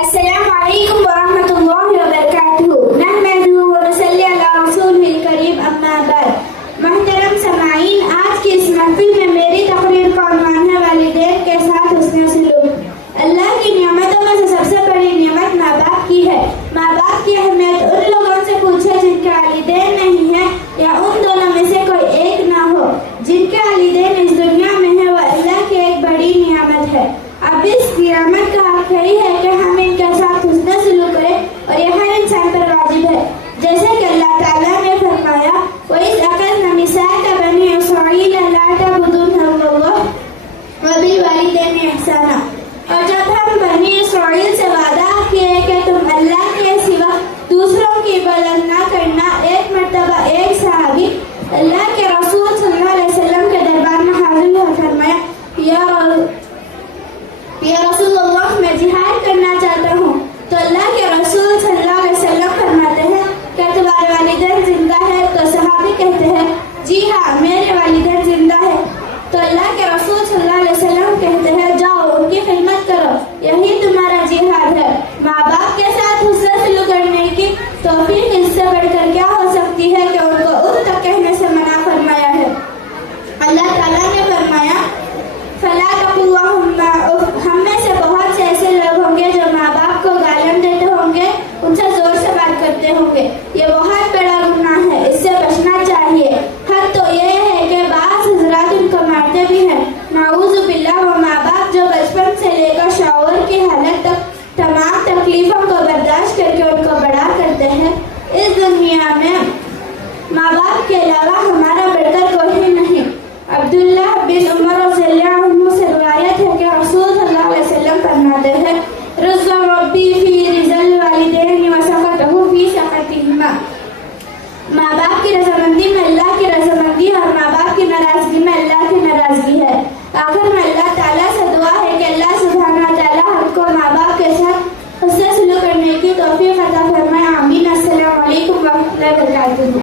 السلام علیکم ورحمۃ اللہ وبرکاتہ نحمدہ ونصلی علی رسولہ الکریم اما بعد. محترم سامعین، آج کی اس محفل میں میری تقریر کا عنوان ہے والدین کے ساتھ حسن سلوک. اللہ کی نعمتوں میں سے سب سے بڑی نعمت ماں باپ کی ہے. ماں باپ کی اہمیت ان لوگوں سے پوچھے جن کے والدین نہیں ہیں یا ان دونوں میں سے کوئی ایک نہ ہو. جن کے والدین اس دنیا میں ہیں وہ اللہ کی ایک بڑی نعمت ہے. اب اس نعمت کا حق یہی ہے کہ ہم ان کے ساتھ حسن سلوک کریں اور یہ ہر انسان پر واجب ہے. جیسے کہ اللہ تعالیٰ نے فرمایا وَإِذْ أَخَذْنَا مِيثَاقَ بَنِي إِسْرَائِيلَ لَا تَعْبُدُونَ إِلَّا اللَّهَ وَبِالْوَالِدَيْنِ إِحْسَانًا. اور جب ہم بنی اسرائیل سے وعدہ کیے کہ تم اللہ کے سوا دوسروں کی عبادت نہ کرنا، ایک مرتبہ ایک صحابی اللہ کے رسول صلی اللہ علیہ وسلم کے دربار میں حاضر ہو فرمایا یا رسول اللہ، میں جہاد کرنا چاہتا ہوں. تو اللہ کے رسول صلی اللہ علیہ وسلم فرماتے ہیں کہ تمہارے والدین زندہ ہے؟ تو صحابی کہتے ہیں جی ہاں، میرے والدین زندہ ہے. تو اللہ کے رسول صلی اللہ علیہ وسلم کہتے ہیں جاؤ ان کی خدمت کرو، یہی تمہارا جہاد ہے. ماں باپ کے ساتھ حسن سلوک کرنے کی توفیق اس سے بڑھ کر کیا ہو سکتی ہے کہ ان کو اف تک کہنے سے منع فرمایا ہے. اللہ تعالیٰ نے فرمایا فلا تقولوا لهما اف. ہم میں سے بہت سے ایسے لوگ ہوں گے جو ماں باپ کو گالیاں دیتے ہوں گے، ان سے زور سے بات کرتے ہوں گے. یہ بہت بڑا گناہ ہے، اس سے بچنا چاہیے. حد تو یہ ہے کہ بعض حضرات ان کو مارتے بھی ہیں. نعوذ باللہ. وہ ماں باپ جو بچپن سے لے کر شعور کی حالت تک تمام تکلیفوں کو برداشت کر کے ان کو بڑا کرتے ہیں. اس دنیا میں ماں باپ کے علاوہ ہمارا بڑھ کر کوئی نہیں. عبداللہ بن عمر رضی اللہ عنہ سے روایت ہے کہ رسول صلی اللہ علیہ وسلم فرماتے ہیں رضا ربی فی رضا الوالدین وسخطہ فی سخطہما. ماں باپ کی رضامندی میں اللہ کی رضامندی اور ماں باپ کی ناراضگی میں اللہ کی ناراضگی